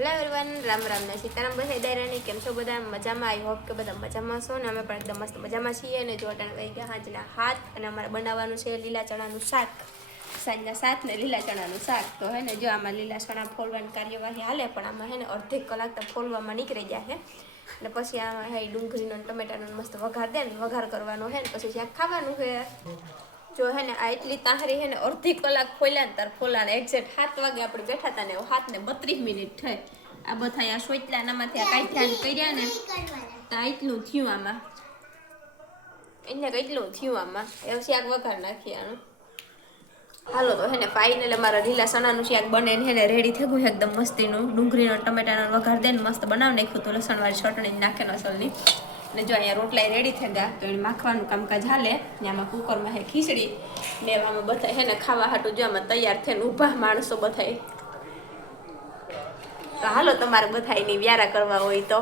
Hello everyone, Ram Ram ને સીતારામ બધાય દાયરાની કેમ છો બધા મજામાં? આઈ હોપ કે બધા મજામાં છો ને અમે પણ એકદમ મસ્ત મજામાં છીએ. અને જો અટાણે વહી ગયા સાંજના 7 અને અમારે બનાવવાનું છે લીલા ચણાનું શાક. સાંજના 7 ને લીલા ચણાનું શાક. તો હે ને જો આમાં લીલા ચણા ફોલવાની કાર્યવાહી હાલે, પણ આમાં હે ને અડધી કલાક તો ફોલવામાં નીકળી જાય છે. અને પછી આમાં હે ડુંગળીનો ટમેટાનો મસ્ત વઘાર દે ને વઘાર કરવાનો છે ને પછી શાક ખાવાનું છે. જો હે ને આ એટલી તાહરી હે ને અડધી કલાક ફોલ્યા ને તાર ફોલાને એક્ઝેક્ટ 7 વાગે આપણે બેઠા હતા ને 7 ને 32 મિનિટ થઈ. આ બધા આ સોટલા નામાંથી આ કાઢ્યા કર્યા ને તો એટલું થયું આમાં. એને કેટલું થયું આમાં એવું શાક વઘાર નાખીએ આનું. હાલો તો હે ને ફાઇનલ અમારા લીલા ચણાનું શાક બને ને હે રેડી થઈ ગયું એકદમ મસ્તીનું. ડુંગળીનો ટમેટાનો વઘાર દે ને મસ્ત બનાવી નાખ્યું હતું લસણવાળી ચટણી નાખેનો અસલની. ને જો અહીંયા રોટલા રેડી થઈ ગયા તો એને માખવાનું કામકાજ હાલે. ને આમાં કુકરમાં હે ખીચડી ને આમાં બધા હે ને ખાવા હાટું જો આમાં તૈયાર થઈને ઊભા માણસો બધાય. તો હાલો તમારે બધાયની વ્યારા કરવા હોય તો